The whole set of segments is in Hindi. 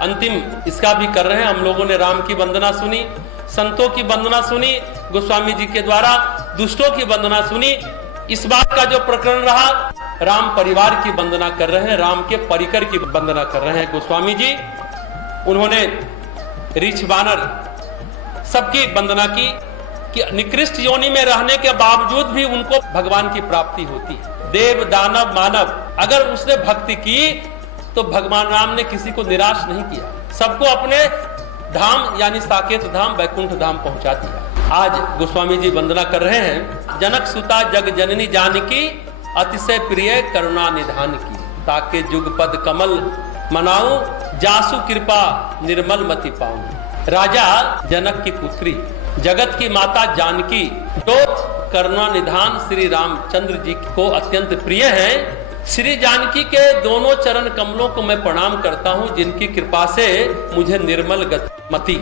अंतिम इसका भी कर रहे हैं। हम लोगों ने राम की वंदना सुनी, संतों की वंदना सुनी, गोस्वामी जी के द्वारा दुष्टों की वंदना सुनी। इस बार का जो प्रकरण रहा, राम परिवार की वंदना कर रहे हैं, राम के परिकर की वंदना कर रहे हैं गोस्वामी जी। उन्होंने रीछ बानर सबकी वंदना की कि निकृष्ट योनि में रहने के बावजूद भी उनको भगवान की प्राप्ति होती है। देव दानव मानव अगर उसने भक्ति की तो भगवान राम ने किसी को निराश नहीं किया, सबको अपने धाम यानी साकेत धाम वैकुंठ धाम पहुंचा दिया। आज गोस्वामी जी वंदना कर रहे हैं। जनक सुता जग जननी जानकी, अतिशय प्रिय करुणा निधान की, ताके जुगपद कमल मनाऊं, जासु कृपा निर्मल मति पाऊं। राजा जनक की पुत्री, जगत की माता जानकी, तो करुणा निधान श्री रामचंद्र जी को अत्यंत प्रिय हैं। श्री जानकी के दोनों चरण कमलों को मैं प्रणाम करता हूं, जिनकी कृपा से मुझे निर्मल मति,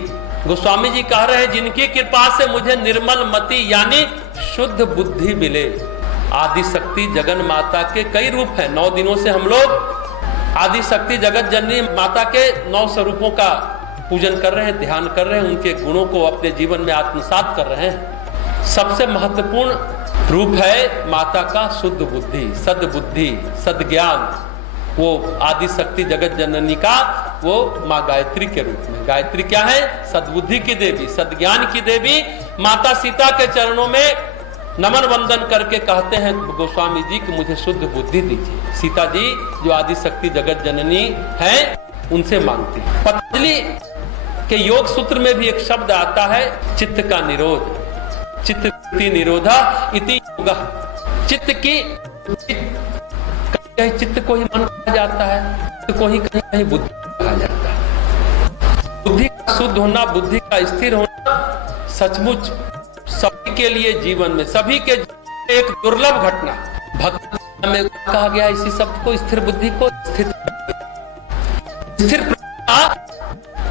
गोस्वामी जी कह रहे हैं, जिनकी कृपा से मुझे निर्मल मति यानी शुद्ध बुद्धि मिले। आदि शक्ति जगन माता के कई रूप हैं। 9 दिनों से हम लोग आदि शक्ति जगत जननी माता के 9 स्वरूपों का पूजन कर रहे हैं, ध्यान कर रहे हैं, उनके गुणों को अपने जीवन में आत्मसात कर रहे हैं। सबसे महत्वपूर्ण रूप है माता का शुद्ध बुद्धि, सद्बुद्धि, सद्ज्ञान। वो आदि शक्ति जगत जननी का वो माँ गायत्री के रूप में। गायत्री क्या है? सद्बुद्धि की देवी, सद्ज्ञान की देवी। माता सीता के चरणों में नमन वंदन करके कहते हैं गोस्वामी जी कि मुझे शुद्ध बुद्धि दीजिए। सीता जी जो आदि शक्ति जगत जननी है उनसे मांगती है। पतंजलि के योग सूत्र में भी एक शब्द आता है, चित्त का निरोध, चित्त निरोधा इति योगः। चित्त की कहीं चित्त को ही मन कहा जाता है, चित्त को ही कहीं कहीं बुद्धि कहा जाता है। बुद्धि का शुद्ध होना, बुद्धि का स्थिर होना सचमुच सभी के लिए जीवन में, सभी के जीवन में एक दुर्लभ घटना। भक्ति में कहा गया इसी शब्द को, स्थिर बुद्धि को स्थिर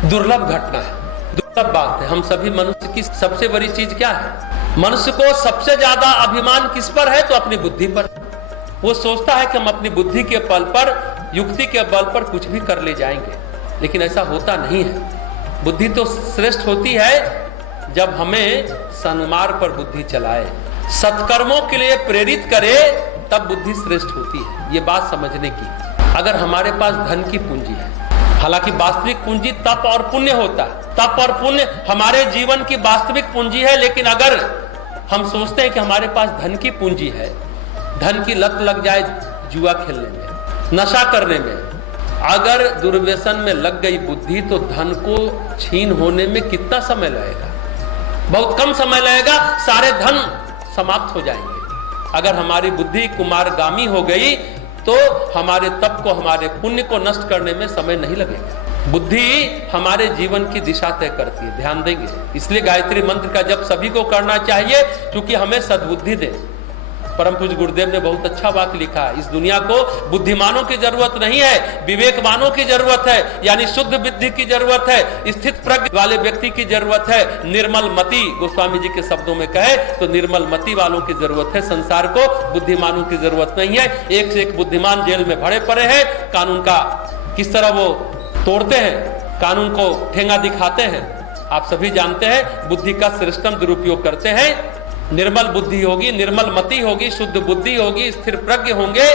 दुर्लभ घटना है, दुर्लभ बात है। हम सभी मनुष्य की सबसे बड़ी चीज क्या है? मनुष्य को सबसे ज्यादा अभिमान किस पर है? तो अपनी बुद्धि पर। वो सोचता है कि हम अपनी बुद्धि के बल पर, युक्ति के बल पर कुछ भी कर ले जाएंगे, लेकिन ऐसा होता नहीं है। बुद्धि तो श्रेष्ठ होती है जब हमें सन्मार्ग पर बुद्धि चलाए, सत्कर्मों के लिए प्रेरित करे, तब बुद्धि श्रेष्ठ होती है। ये बात समझने की। अगर हमारे पास धन की पूंजी है, हालांकि वास्तविक पूंजी तप और पुण्य होता है, तप और पुण्य हमारे जीवन की वास्तविक पूंजी है, लेकिन अगर हम सोचते हैं कि हमारे पास धन की पूंजी है, धन की लत लग जाए जुआ खेलने में, नशा करने में, अगर दुर्व्यसन में लग गई बुद्धि, तो धन को छीन होने में कितना समय लगेगा? बहुत कम समय लगेगा, सारे धन समाप्त हो जाएंगे। अगर हमारी बुद्धि कुमारगामी हो गई तो हमारे तप को, हमारे पुण्य को नष्ट करने में समय नहीं लगेगा। बुद्धि हमारे जीवन की दिशा तय करती है, ध्यान देंगे। इसलिए गायत्री मंत्र का जप सभी को करना चाहिए, क्योंकि हमें सद्बुद्धि दे। परम पूज्य गुरुदेव ने बहुत अच्छा वाक्य लिखा है, इस दुनिया को बुद्धिमानों की जरूरत नहीं है, विवेकवानों की जरूरत है, यानी शुद्ध बुद्धि की जरूरत है, स्थित प्रज्ञ वाले व्यक्ति की जरूरत है, निर्मल मति। गोस्वामी जी के शब्दों में कहे तो निर्मल मति वालों की जरूरत है। संसार को बुद्धिमानों की जरूरत नहीं है। एक से एक बुद्धिमान जेल में भरे पड़े हैं, कानून का किस तरह वो तोड़ते हैं, कानून को ठेंगा दिखाते हैं। आप सभी जानते हैं, बुद्धि का श्रेष्ठतम दुरुपयोग करते हैं। निर्मल बुद्धि होगी, निर्मल मति होगी, शुद्ध बुद्धि होगी, स्थिर प्रज्ञ होंगे,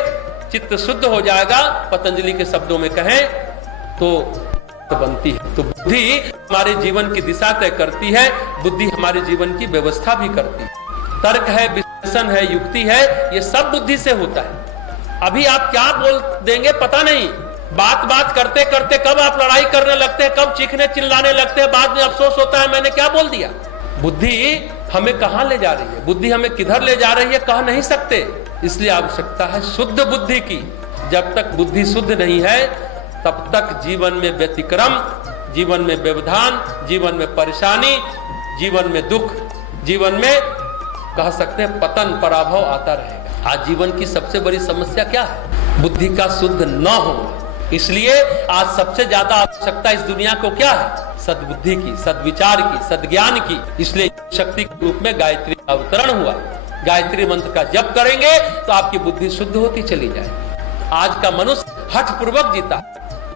चित्त शुद्ध हो जाएगा। पतंजलि के शब्दों में कहें तो बनती है। तो बुद्धि हमारे जीवन की दिशा तय करती है, बुद्धि हमारे जीवन की व्यवस्था भी करती है। तर्क है, विश्लेषण है, युक्ति है, ये सब बुद्धि से होता है। अभी आप क्या बोल देंगे पता नहीं, बात बात करते करते कब आप लड़ाई करने लगते हैं, कब चीखने चिल्लाने लगते हैं, बाद में अफसोस होता है मैंने क्या बोल दिया। बुद्धि हमें कहां ले जा रही है, बुद्धि हमें किधर ले जा रही है, कह नहीं सकते। इसलिए आवश्यकता है शुद्ध बुद्धि की। जब तक बुद्धि शुद्ध नहीं है तब तक जीवन में व्यतिक्रम, जीवन में व्यवधान, जीवन में परेशानी, जीवन में दुख, जीवन में कह सकते हैं पतन, पराभव आता रहेगा। आज जीवन की सबसे बड़ी समस्या क्या है? बुद्धि का शुद्ध न होना। इसलिए आज सबसे ज्यादा आवश्यकता इस दुनिया को क्या है? सद्बुद्धि की, सद्विचार की, सद्ज्ञान की। इसलिए शक्ति के रूप में गायत्री का अवतरण हुआ। गायत्री मंत्र का जप करेंगे तो आपकी बुद्धि शुद्ध होती चली जाएगी। आज का मनुष्य हठ पूर्वक जीता,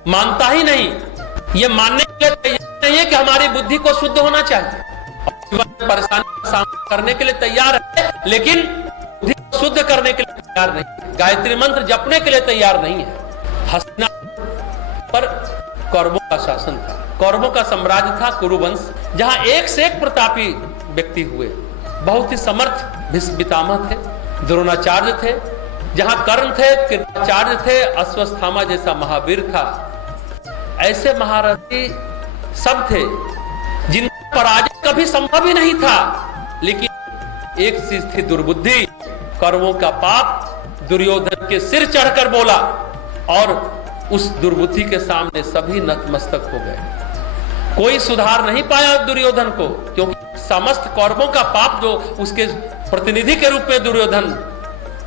मानता ही नहीं, ये मानने के लिए तैयार नहीं है कि हमारी बुद्धि को शुद्ध होना चाहिए। जीवन में परेशानी का सामना करने के लिए तैयार है, लेकिन बुद्धि को शुद्ध करने के लिए तैयार नहीं, गायत्री मंत्र जपने के लिए तैयार नहीं है। हस्तिना पर कौरवों का शासन था, कौरवों का साम्राज्य था कुरुवंश, जहां एक से एक प्रतापी व्यक्ति हुए। बहुत ही समर्थ भीष्म पितामह थे, द्रोणाचार्य थे, जहां कर्ण थे, कृपाचार्य थे, अश्वत्थामा जैसा महावीर था। ऐसे महारथी सब थे जिनका पराजय कभी संभव ही नहीं था। लेकिन एक चीज थी दुर्बुद्धि, कौरवों का पाप दुर्योधन के सिर चढ़कर बोला और उस दुर्बुद्धि के सामने सभी नतमस्तक हो गए। कोई सुधार नहीं पाया दुर्योधन को, क्योंकि समस्त कौरवों का पाप जो उसके प्रतिनिधि के रूप में दुर्योधन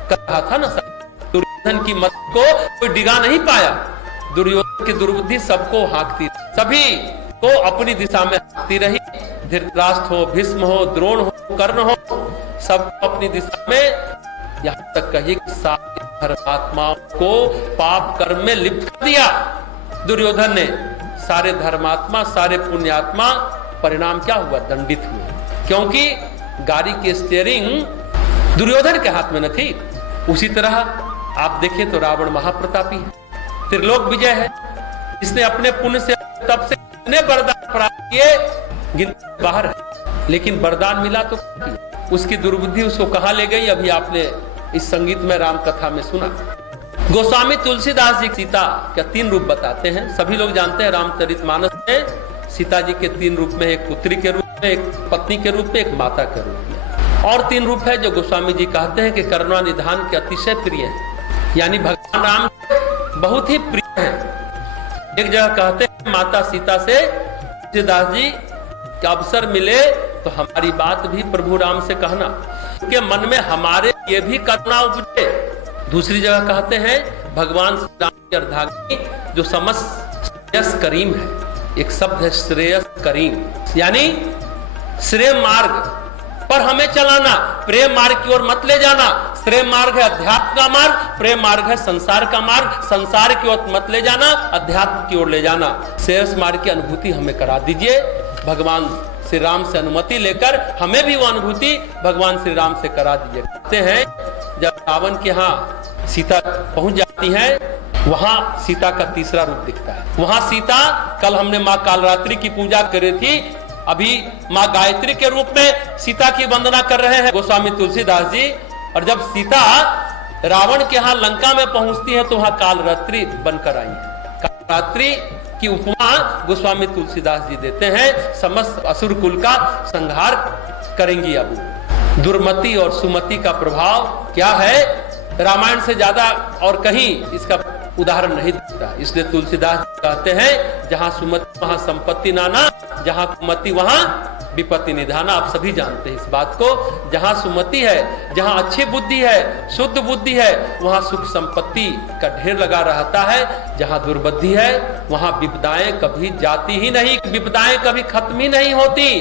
कर रहा था ना, दुर्योधन की मत को कोई डिगा नहीं पाया। दुर्योधन की दुर्बुद्धि सबको हाँकती, सभी को अपनी दिशा में हाँकती रही। धृतराष्ट्र हो, भीष्म हो, द्रोण हो, कर्ण हो, सब अपनी दिशा में, यहां तक कहिए कि सारे धर्मात्माओं को पाप कर्म में लिप्त कर दिया दुर्योधन ने। सारे धर्मात्मा, सारे पुण्यात्मा, परिणाम क्या हुआ? दंडित हुए, क्योंकि गाड़ी की स्टीयरिंग दुर्योधन के हाथ में न थी। उसी तरह आप देखिए तो रावण महाप्रतापी है, त्रिलोक विजय है, इसने अपने पुण्य से तब से इतने वरदान प्राप्त किए, गिनती बाहर है, लेकिन वरदान मिला तो उसकी दुर्बुद्धि उसको कहां ले गई? अभी आपने इस संगीत में राम कथा में सुना। गोस्वामी तुलसीदास जी सीता का 3 रूप बताते हैं। सभी लोग जानते हैं रामचरितमानस में सीता जी के 3 रूप में, एक पुत्री के रूप में, एक पत्नी के रूप में, एक माता के रूप में, और 3 रूप है जो गोस्वामी जी कहते हैं कि करुणा निधान के अतिशय प्रिय है, यानी भगवान राम बहुत ही प्रिय है। एक जगह कहते हैं माता सीता से, तुलसीदास जी का अवसर मिले तो हमारी बात भी प्रभु राम से कहना, उनके मन में हमारे ये भी करुणा उपजे। दूसरी जगह कहते हैं भगवान श्री राम की अर्धांगिनी जो समस्त श्रेयस करीम है, एक शब्द है श्रेयस करीम, यानी श्रेय मार्ग पर हमें चलाना, प्रेम मार्ग की ओर मत ले जाना। श्रेय मार्ग है अध्यात्म का मार्ग, प्रेम मार्ग है संसार का मार्ग, संसार की ओर मत ले जाना, अध्यात्म की ओर ले जाना। श्रेयस मार्ग की अनुभूति हमें करा दीजिए। भगवान श्री राम से अनुमति लेकर हमें भी वो अनुभूति भगवान श्री राम से करा दीजिए। कहते हैं जब रावण के यहाँ सीता पहुंच जाती है, वहां सीता का तीसरा रूप दिखता है। वहां सीता, कल हमने माँ कालरात्रि की पूजा करी थी, अभी माँ गायत्री के रूप में सीता की वंदना कर रहे हैं गोस्वामी तुलसीदास जी। और जब सीता रावण के यहाँ लंका में पहुंचती है तो वहां कालरात्रि बनकर आई है। कालरात्रि की उपमा गोस्वामी तुलसीदास जी देते हैं, समस्त असुर कुल का संहार करेंगी। अब दुर्मति और सुमति का प्रभाव क्या है, रामायण से ज्यादा और कहीं इसका उदाहरण नहीं दिखता। इसलिए तुलसीदास कहते हैं जहां सुमति वहां संपत्ति नाना, जहां कुमति वहां विपत्ति निधाना। आप सभी जानते हैं इस बात को। जहां सुमति है, जहां अच्छी बुद्धि है, शुद्ध बुद्धि है, वहां सुख संपत्ति का ढेर लगा रहता है। जहां दुर्बुद्धि है वहां विपदाएं कभी जाती ही नहीं, विपदाएं कभी खत्म ही नहीं होती।